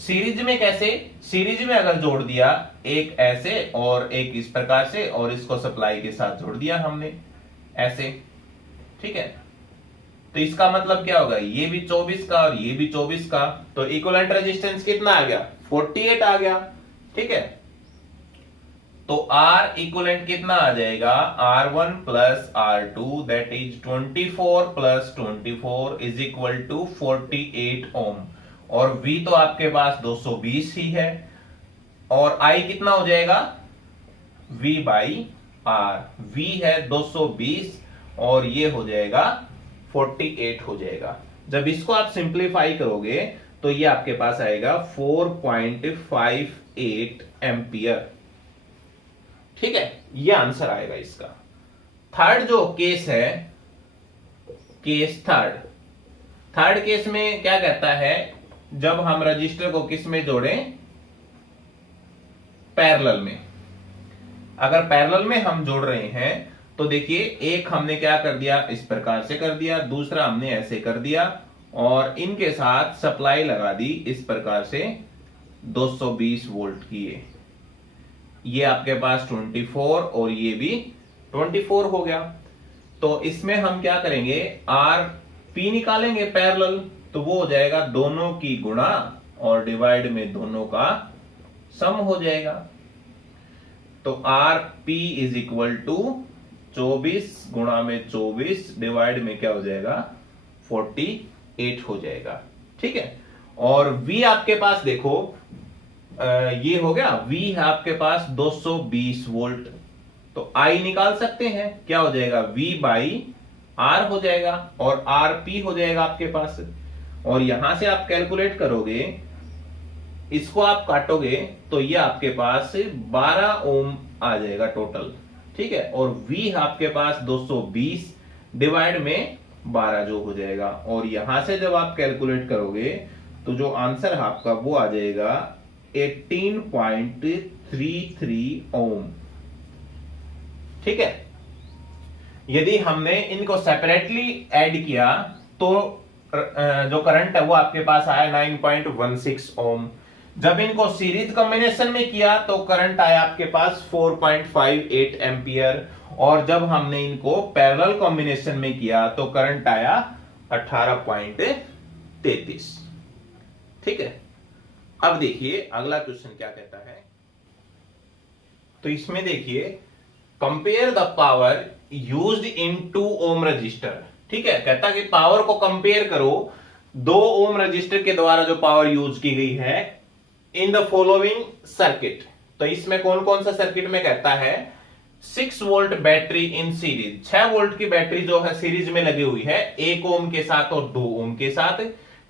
सीरीज में कैसे? सीरीज में अगर जोड़ दिया एक ऐसे और एक इस प्रकार से और इसको सप्लाई के साथ जोड़ दिया हमने ऐसे, ठीक है, तो इसका मतलब क्या होगा, ये भी 24 का और ये भी 24 का, तो इक्विवेलेंट रेजिस्टेंस कितना आ गया? 48 आ गया। ठीक है, तो R इक्विवेलेंट कितना आ जाएगा? R1 plus R2 that is 24 plus 24 is equal to 48 ohm. और V तो आपके पास 220 ही है, और I कितना हो जाएगा? V by R। V है 220 और ये हो जाएगा 48 हो जाएगा। जब इसको आप सिंप्लीफाई करोगे तो ये आपके पास आएगा 4.58 एम्पियर। ठीक है, ये आंसर आएगा इसका। थर्ड जो केस है, केस थर्ड केस में क्या कहता है, जब हम रजिस्टर को किस में जोड़ें? पैरेलल में। अगर पैरेलल में हम जोड़ रहे हैं तो देखिए, एक हमने क्या कर दिया, इस प्रकार से कर दिया, दूसरा हमने ऐसे कर दिया और इनके साथ सप्लाई लगा दी इस प्रकार से 220 वोल्ट की। ये आपके पास 24 और ये भी 24 हो गया। तो इसमें हम क्या करेंगे, आर पी निकालेंगे पैरेलल, तो वो हो जाएगा दोनों की गुणा और डिवाइड में दोनों का सम हो जाएगा। तो R P is equal to 24 गुणा में 24 डिवाइड में क्या हो जाएगा? 48 हो जाएगा। ठीक है, और V आपके पास देखो, ये हो गया, V है आपके पास 220 वोल्ट, तो I निकाल सकते हैं, क्या हो जाएगा? V बाई R हो जाएगा और RP हो जाएगा आपके पास। और यहां से आप कैलकुलेट करोगे, इसको आप काटोगे तो ये आपके पास 12 ओम आ जाएगा टोटल। ठीक है, और V आपके पास 220 डिवाइड में 12 जो हो जाएगा, और यहां से जब आप कैलकुलेट करोगे तो जो आंसर है आपका वो आ जाएगा 18.33 ओम। ठीक है, यदि हमने इनको सेपरेटली ऐड किया तो जो करंट है वो आपके पास आया 9.16 ओम। जब इनको सीरीज कॉम्बिनेशन में किया तो करंट आया आपके पास 4.58 एम्पियर, और जब हमने इनको पैरेलल कॉम्बिनेशन में किया तो करंट आया 18.33। ठीक है, अब देखिए अगला क्वेश्चन क्या कहता है। तो इसमें देखिए, compare the power used in 2 ohm resistor. ठीक है, कहता कि पावर को कंपेयर करो 2 ओम रजिस्टर के द्वारा जो पावर यूज की गई है इन द फॉलोइंग सर्किट। तो इसमें कौन कौन सा सर्किट में कहता है? 6 volt battery in series, 6 volt की बैटरी जो है सीरीज में लगी हुई है 1 ओम के साथ और 2 ओम के साथ।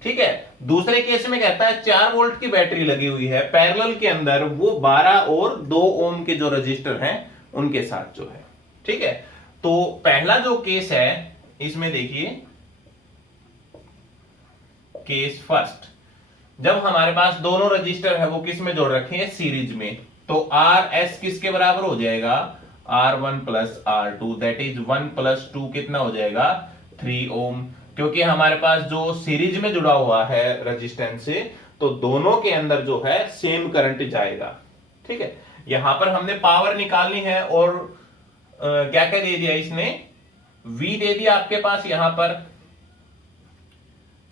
ठीक है, दूसरे केस में कहता है 4 वोल्ट की बैटरी लगी हुई है पैरेलल के अंदर, वो 12 और 2 ओम के जो रजिस्टर हैं उनके साथ जो है। ठीक है, तो पहला जो केस है इसमें देखिए, केस फर्स्ट, जब हमारे पास दोनों रजिस्टर है वो किस में जोड़ रखे हैं? सीरीज में, तो आर एस किसके बराबर हो जाएगा? R1 plus R2 that is 1 plus 2 कितना हो जाएगा? 3 ओम। क्योंकि हमारे पास जो सीरीज में जुड़ा हुआ है रेजिस्टेंस से, तो दोनों के अंदर जो है सेम करंट जाएगा। ठीक है, यहां पर हमने पावर निकालनी है और क्या क्या दे दिया इसने? V दे दिया आपके पास, यहां पर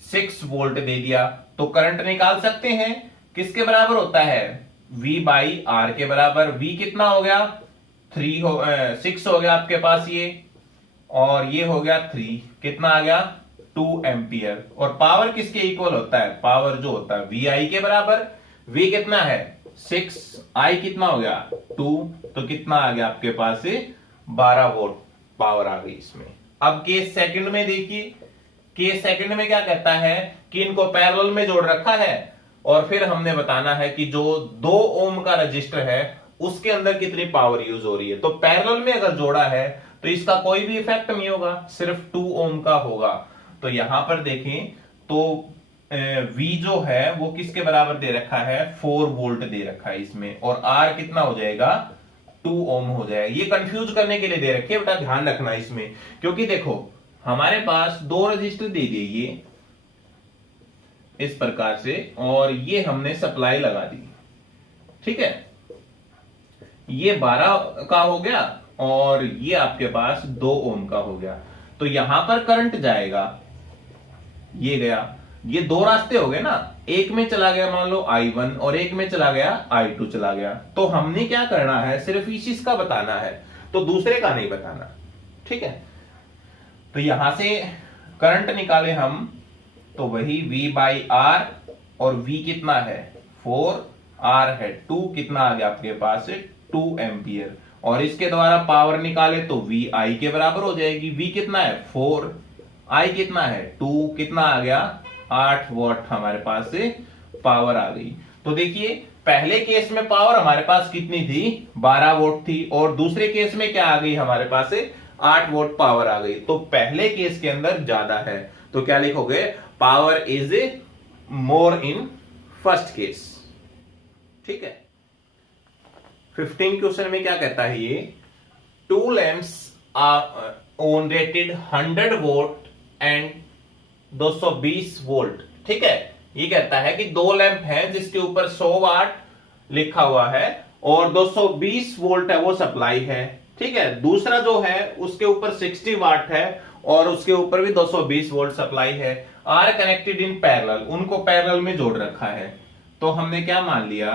6 वोल्ट दे दिया, तो करंट निकाल सकते हैं किसके बराबर होता है? V बाई R के बराबर। V कितना हो गया? 6 हो गया आपके पास ये, और ये हो गया 3, कितना आ गया? 2 एम्पियर। और पावर किसके इक्वल होता है? पावर जो होता है VI के बराबर। V कितना है? 6, I कितना हो गया? 2, तो कितना आ गया आपके पास? 12 वोल्ट पावर आ गई इसमें। अब केस सेकंड में देखिए, केस सेकंड में क्या कहता है कि इनको पैरेलल में जोड़ रखा है और फिर हमने बताना है कि जो 2 ओम का रजिस्टर है उसके अंदर कितनी पावर यूज हो रही है। तो पैरेलल में अगर जोड़ा है तो इसका कोई भी इफेक्ट नहीं होगा, सिर्फ 2 ओम का होगा। तो यहां पर देखें तो V जो है वो किसके बराबर दे रखा है, 4 वोल्ट दे रखा है इसमें, और R कितना हो जाएगा, 2 ओम हो जाएगा। ये कंफ्यूज करने के लिए दे रखे बेटा, ध्यान रखना इसमें, क्योंकि देखो हमारे पास 2 रजिस्टर दे दिए ये इस प्रकार से, और ये हमने सप्लाई लगा दी, ठीक है। ये 12 का हो गया और ये आपके पास 2 ओम का हो गया। तो यहां पर करंट जाएगा, ये गया, ये 2 रास्ते हो गए ना, एक में चला गया मान लो I1 और एक में चला गया I2 चला गया। तो हमने क्या करना है, सिर्फ इस चीज का बताना है, तो दूसरे का नहीं बताना, ठीक है। तो यहां से करंट निकाले हम, तो वही V बाई R, और V कितना है 4, R है 2, कितना आ गया आपके पास 2 एम्पियर, और इसके द्वारा पावर निकाले तो V I के बराबर हो जाएगी। V कितना है 4, I कितना है 2, कितना आ गया 8 वॉट हमारे पास से पावर आ गई। तो देखिए पहले केस में पावर हमारे पास कितनी थी, 12 वोल्ट थी, और दूसरे केस में क्या आ गई हमारे पास से 8 वोल्ट पावर आ गई। तो पहले केस के अंदर ज्यादा है, तो क्या लिखोगे, power is more in first case, ठीक है। 15 क्वेश्चन में क्या कहता है ये, 2 lamps are on rated 100 volt and 220 volt, ठीक है। ये कहता है कि 2 लैंप हैं जिसके ऊपर 100 वाट लिखा हुआ है और 220 वोल्ट है वो सप्लाई है, ठीक है। दूसरा जो है उसके ऊपर 60 वाट है और उसके ऊपर भी 220 वोल्ट सप्लाई है। आर कनेक्टेड इन पैरेलल, उनको पैरेलल में जोड़ रखा है। तो हमने क्या मान लिया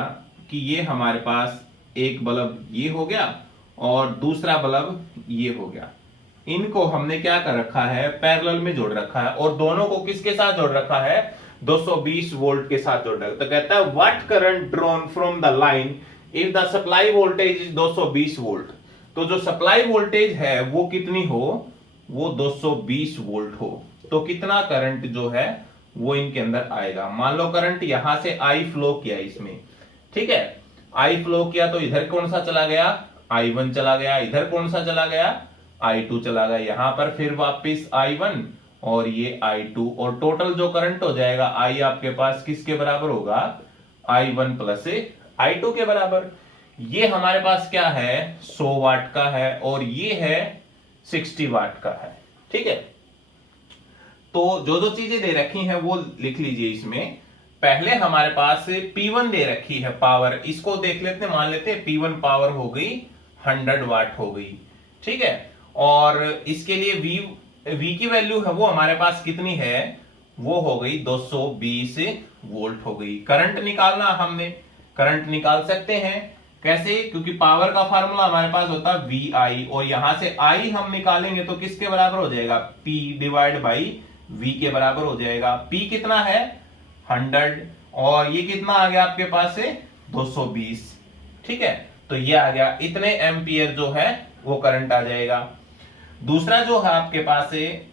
कि ये हमारे पास एक बल्ब ये हो गया और दूसरा बल्ब ये हो गया, इनको हमने क्या कर रखा है, पैरेलल में जोड़ रखा है, और दोनों को किसके साथ जोड़ रखा है, 220 वोल्ट के साथ जोड़ रखा है। तो कहता है what current drawn from the line if the supply voltage is 220 volt. तो जो सप्लाई वोल्टेज है वो कितनी हो, वो 220 वोल्ट हो, तो कितना करंट जो है वो इनके अंदर आएगा। मान लो करंट यहां से I फ्लो किया इसमें, ठीक है, I फ्लो किया तो इधर कौन सा चला गया, I1 चला गया, इधर कौन सा चला गया, I2 चला गया, यहां पर फिर वापस I1 और ये I2, और टोटल जो करंट हो जाएगा I आपके पास किसके बराबर होगा, I1 प्लस I2 के बराबर। ये हमारे पास क्या है, 100 वाट का है और ये है 60 वाट का है, ठीक है। तो जो जो चीजें दे रखी हैं वो लिख लीजिए इसमें। पहले हमारे पास P1 दे रखी है पावर, इसको देख लेते हैं, मान लेते हैं P1 पावर हो गई 100 वाट हो गई, ठीक है। और इसके लिए V की वैल्यू है वो हमारे पास कितनी है, वो हो गई 220 वोल्ट हो गई। करंट निकालना, हमने करंट निकाल सकते हैं कैसे, क्योंकि पावर का फार्मूला हमारे पास होता है VI, और यहां से I हम निकालेंगे तो किसके बराबर हो जाएगा, P डिवाइड बाई V के बराबर हो जाएगा। P कितना है 100 और ये कितना आ गया आपके पास से 220, ठीक है। तो ये आ गया, इतने एम्पियर जो है वो करंट आ जाएगा। दूसरा जो है आपके पास से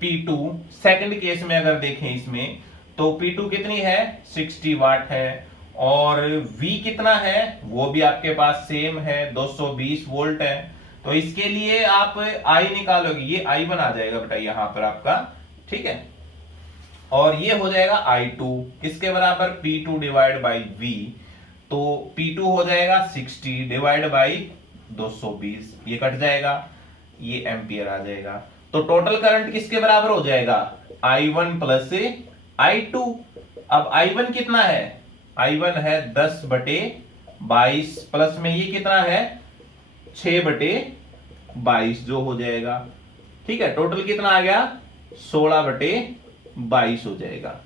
P2, सेकंड केस में अगर देखें इसमें तो P2 कितनी है 60 वाट है, और V कितना है वो भी आपके पास सेम है 220 वोल्ट है। तो इसके लिए आप I निकालोगे, ये I1 आ जाएगा बेटा यहां पर आपका, ठीक है, और ये हो जाएगा I2 किसके बराबर, P2 डिवाइड बाई V। तो P2 हो जाएगा 60 डिवाइड बाई 220, ये कट जाएगा, ये एम्पियर आ जाएगा। तो टोटल करंट किसके बराबर हो जाएगा, I1 प्लस I2। अब I1 कितना है, I1 है 10/22 प्लस में ये कितना है 6/22 जो हो जाएगा, ठीक है। टोटल कितना आ गया 16/22 हो जाएगा,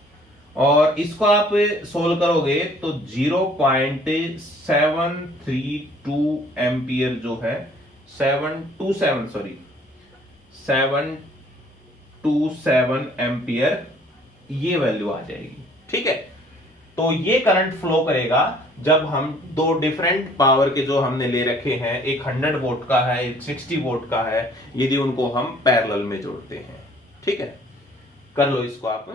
और इसको आप सोल्व करोगे तो 0.732 एम्पियर जो है 727 एम्पियर ये वैल्यू आ जाएगी, ठीक है। तो ये करंट फ्लो करेगा जब हम 2 डिफरेंट पावर के जो हमने ले रखे हैं, एक 100 वोल्ट का है एक 60 वोल्ट का है, यदि उनको हम पैरेलल में जोड़ते हैं, ठीक है। कर लो इसको आप।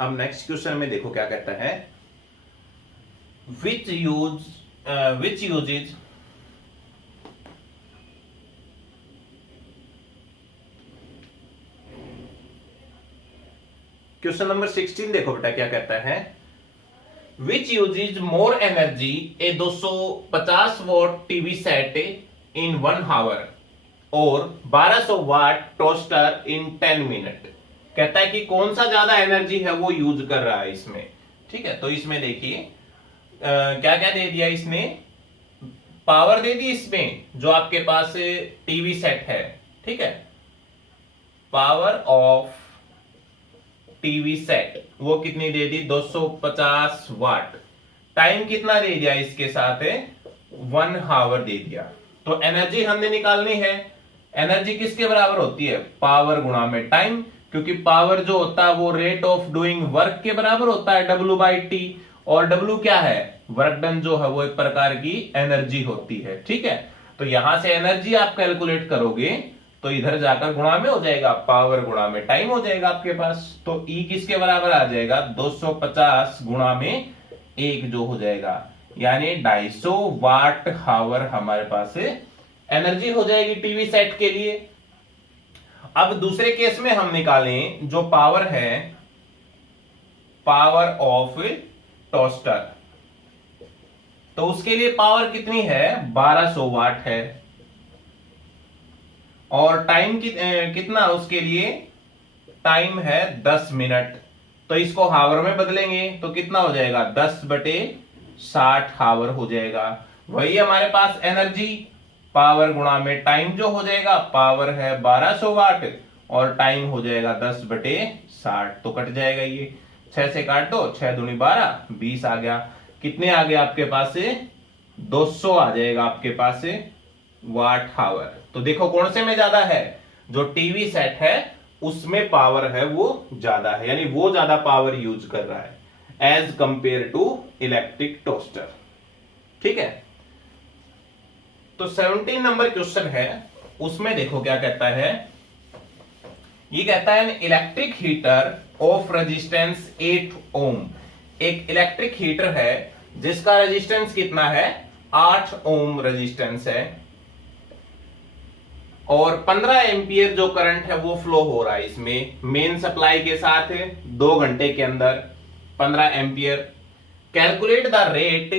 अब नेक्स्ट क्वेश्चन में देखो क्या कहता है, विच यूजेज क्वेश्चन नंबर 16 देखो बेटा क्या कहता है, which uses more energy a 250 watt TV set in 1 hour और 1200 वाट टोस्टर इन 10 मिनट। कहता है कि कौन सा ज्यादा एनर्जी है वो यूज कर रहा है इसमें। ठीक है, तो इसमें देखिए क्या क्या दे दिया इसने, पावर दे दी इसमें जो आपके पास टीवी सेट है। ठीक है, पावर ऑफ टीवी सेट वो कितनी दे दी, 250 वाट। टाइम कितना दे दिया इसके साथ है, 1 आवर दे दिया। तो एनर्जी हमने निकालनी है, एनर्जी किसके बराबर होती है, पावर गुणा में टाइम, क्योंकि पावर जो होता है वो रेट ऑफ डूइंग वर्क के बराबर होता है W/T, और W क्या है, वर्क डन जो है वो एक प्रकार की एनर्जी होती है। ठीक है, तो यहां से एनर्जी आप कैलकुलेट करोगे तो इधर जाकर गुणा में हो जाएगा, पावर गुणा में टाइम हो जाएगा आपके पास। तो E किसके बराबर आ जाएगा, 250 गुणा में 1 जो हो जाएगा, यानी 250 वाट आवर हमारे पास एनर्जी हो जाएगी टीवी सेट के लिए। अब दूसरे केस में हम निकालें जो पावर है, पावर ऑफ टोस्टर, तो उसके लिए पावर कितनी है, 1200 वाट है, और टाइम कितना उसके लिए, टाइम है 10 मिनट। तो इसको हावर में बदलेंगे तो कितना हो जाएगा, 10/60 हावर हो जाएगा। वही हमारे पास एनर्जी, पावर गुणा में टाइम जो हो जाएगा, पावर है 1200 वाट और टाइम हो जाएगा 10/60, तो कट जाएगा ये, 6 से काट दो, 6 दूनी 12, 20 आ गया। कितने आ गए आपके पास से, 200 आ जाएगा आपके पास से वाट आवर। तो देखो कौन से में ज्यादा है, जो टीवी सेट है उसमें पावर है वो ज्यादा है, यानी वो ज्यादा पावर यूज कर रहा है as compare to electric toaster. ठीक है, तो 17 नंबर क्वेश्चन है, उसमें देखो क्या कहता है, ये कहता है इलेक्ट्रिक हीटर ऑफ रेजिस्टेंस 8 ओम। एक इलेक्ट्रिक हीटर है जिसका रेजिस्टेंस कितना है, 8 ओम रेजिस्टेंस है, और 15 एम्पियर जो करंट है वो फ्लो हो रहा है इसमें मेन सप्लाई के साथ 2 घंटे के अंदर 15 ampere. Calculate the rate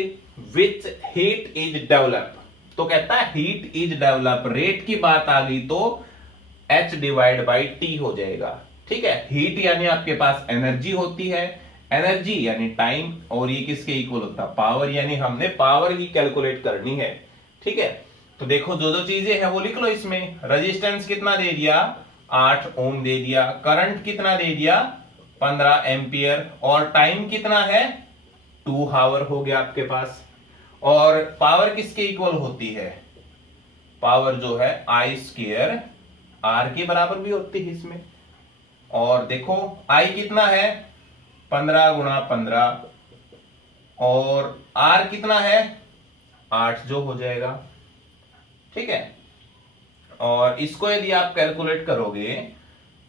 which heat is develop. तो कहता है हीट इज डेवलप, रेट की बात आ गई तो H/T हो जाएगा। ठीक है, हीट यानी आपके पास एनर्जी होती है, एनर्जी यानी टाइम, और ये किसके इक्वल होता है, पावर, यानी हमने पावर की कैलकुलेट करनी है। ठीक है, तो देखो जो जो चीजें हैं वो लिख लो इसमें। रेजिस्टेंस कितना दे दिया, 8 ओम दे दिया, करंट कितना दे दिया, 15 एम्पियर, और टाइम कितना है, 2 आवर हो गया आपके पास। और पावर किसके इक्वल होती है, पावर जो है I² R के बराबर भी होती है इसमें। और देखो I कितना है, 15 गुणा 15, और R कितना है, 8 जो हो जाएगा। ठीक है, और इसको यदि आप कैलकुलेट करोगे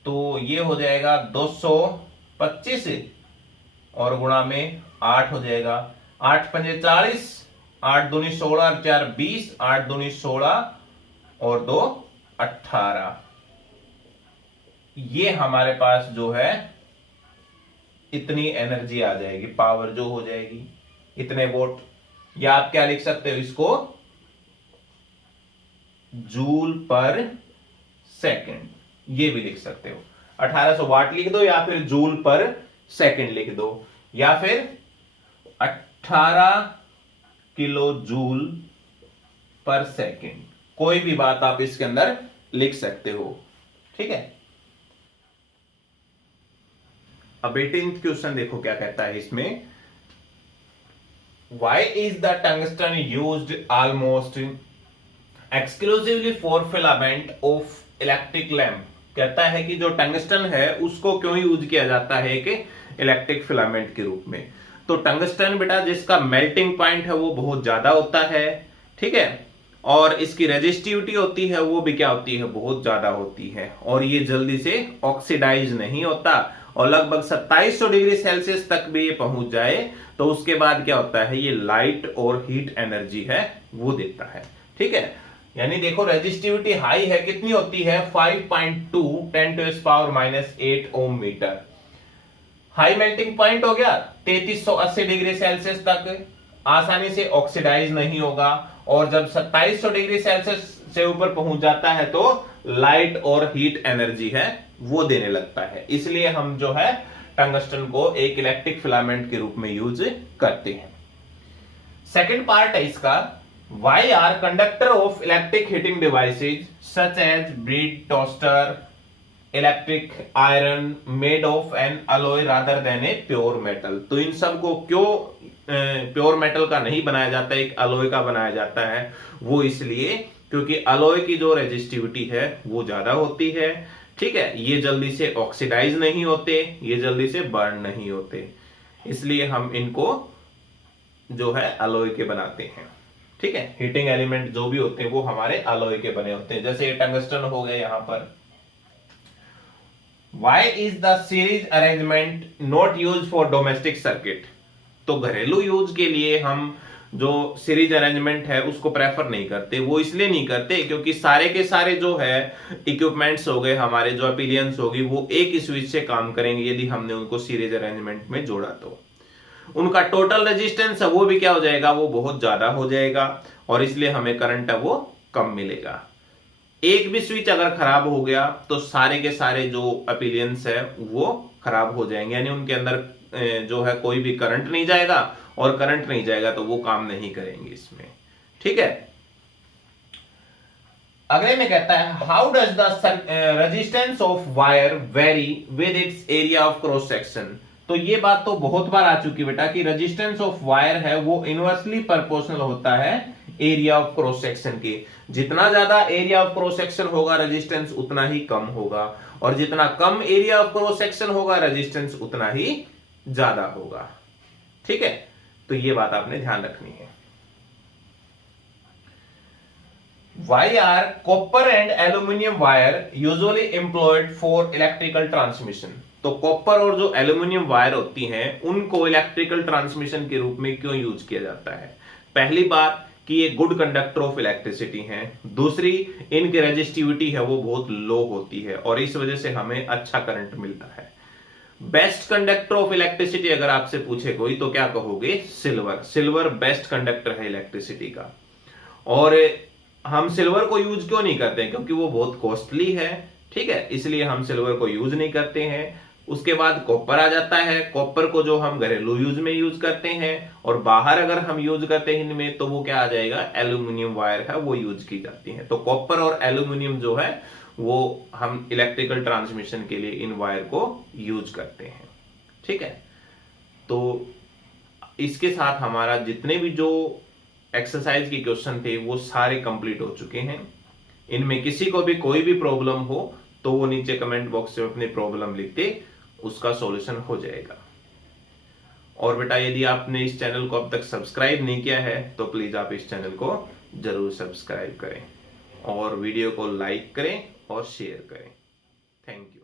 तो ये हो जाएगा 225 और गुणा में 8 हो जाएगा, 8 पंजे 40, 8 दूनी 16, 4 20, 8 दूनी 16 और 2 18। ये हमारे पास जो है इतनी एनर्जी आ जाएगी, पावर जो हो जाएगी इतने वोट, या आप क्या लिख सकते हो इसको, जूल पर सेकंड, ये भी लिख सकते हो। 1800 वाट लिख दो, या फिर जूल पर सेकंड लिख दो, या फिर 18 किलो जूल पर सेकंड, कोई भी बात आप इसके अंदर लिख सकते हो। ठीक है, अब 18th क्वेश्चन देखो क्या कहता है इसमें, Why is the tungsten used almost exclusively for filament of electric lamp? कहता है कि जो टंगस्टन है उसको क्यों यूज किया जाता है कि इलेक्ट्रिक फिलामेंट के रूप में। तो टंगस्टन बेटा जिसका मेल्टिंग पॉइंट है वो बहुत ज्यादा होता है, ठीक है, और इसकी रेजिस्टिविटी होती है वो भी क्या होती है, बहुत ज्यादा होती है, और ये जल्दी से ऑक्सीडाइज नहीं होता, और लगभग 2700 डिग्री सेल्सियस तक भी ये पहुंच जाए तो उसके बाद क्या होता है, ये लाइट और हीट एनर्जी है वो देता है। ठीक है, यानी देखो रेजिस्टिविटी हाई है, कितनी होती है 5.2 10⁻⁻8 ohm metre. High melting point हो गया 3380 डिग्री सेल्सियस तक, आसानी से ऑक्सीडाइज नहीं होगा, और जब 2700 डिग्री सेल्सियस से ऊपर पहुंच जाता है तो लाइट और हीट एनर्जी है वो देने लगता है। इसलिए हम जो है टंगस्टन को एक इलेक्ट्रिक फिलामेंट के रूप में यूज करते हैं। सेकंड पार्ट है इसका, why are conductor of electric heating devices such as bread, toaster, electric iron made of an alloy rather than a pure metal. तो इन सब को क्यों प्योर मेटल का नहीं बनाया जाता, एक अलॉय का बनाया जाता है, वो इसलिए क्योंकि अलॉय की जो रेजिस्टिविटी है वो ज्यादा होती है। ठीक है, ये जल्दी से ऑक्सीडाइज नहीं होते, ये जल्दी से बर्न नहीं होते, इसलिए हम इनको जो है अलॉय के बनाते हैं। ठीक है, हीटिंग एलिमेंट जो भी होते हैं वो हमारे अलॉय के बने होते हैं, जैसे टंगस्टन हो गए यहां पर। Why is the series arrangement not used for domestic circuit? तो घरेलू यूज के लिए हम जो सीरीज अरेंजमेंट है उसको प्रेफर नहीं करते। वो इसलिए नहीं करते क्योंकि सारे के सारे जो है इक्विपमेंट्स हो गए हमारे, जो अपीलियंस होगी, वो एक ही स्विच से काम करेंगे यदि हमने उनको सीरीज अरेंजमेंट में जोड़ा तो उनका टोटल रेजिस्टेंस है वो भी क्या हो जाएगा, वो बहुत ज्यादा हो जाएगा, और इसलिए हमें करंट है वो कम मिलेगा। एक भी स्विच अगर खराब हो गया तो सारे के सारे जो अपीलियंस है वो खराब हो जाएंगे, यानी उनके अंदर जो है कोई भी करंट नहीं जाएगा, और करंट नहीं जाएगा तो वो काम नहीं करेंगे इसमें। ठीक है, अगले में कहता है how does the resistance of wire very with its area of cross section. तो ये बात तो बहुत बार आ चुकी बेटा कि रेजिस्टेंस ऑफ वायर है वो इनवर्सली प्रोपोर्शनल होता है एरिया ऑफ क्रॉस सेक्शन के। जितना ज्यादा एरिया ऑफ क्रॉस सेक्शन होगा रेजिस्टेंस उतना ही कम होगा, और जितना कम एरिया ऑफ क्रॉस सेक्शन होगा रेजिस्टेंस उतना ही ज्यादा होगा। ठीक है, तो ये बात आपने ध्यान रखनी है। Why are copper and aluminium wire usually employed for electrical transmission? तो कॉपर और जो एल्यूमिनियम वायर होती हैं उनको इलेक्ट्रिकल ट्रांसमिशन के रूप में क्यों यूज किया जाता है? पहली बात कि ये गुड कंडक्टर ऑफ इलेक्ट्रिसिटी हैं, दूसरी इनकी रेजिस्टिविटी है वो बहुत लो होती है और इस वजह से हमें अच्छा करंट मिलता है। बेस्ट कंडक्टर ऑफ इलेक्ट्रिसिटी अगर आपसे पूछे कोई तो क्या कहोगे? सिल्वर। सिल्वर बेस्ट कंडक्टर है इलेक्ट्रिसिटी का। और हम सिल्वर को यूज क्यों नहीं करते? क्योंकि वो बहुत कॉस्टली है। ठीक है, इसलिए हम सिल्वर को यूज नहीं करते हैं। उसके बाद कॉपर आ जाता है। कॉपर को जो हम घरेलू यूज में यूज करते हैं, और बाहर अगर हम यूज करते हैं इनमें तो वो क्या आ जाएगा? एल्यूमिनियम वायर है वो यूज की जाती है। तो कॉपर और एल्यूमिनियम जो है वो हम इलेक्ट्रिकल ट्रांसमिशन के लिए इन वायर को यूज करते हैं। ठीक है, तो इसके साथ हमारा जितने भी जो एक्सरसाइज के क्वेश्चन थे वो सारे कंप्लीट हो चुके हैं। इनमें किसी को भी कोई भी प्रॉब्लम हो तो वो नीचे कमेंट बॉक्स में अपनी प्रॉब्लम लिख दे, उसका सॉल्यूशन हो जाएगा। और बेटा यदि आपने इस चैनल को अब तक सब्सक्राइब नहीं किया है तो प्लीज आप इस चैनल को जरूर सब्सक्राइब करें और वीडियो को लाइक करें और शेयर करें। Thank you.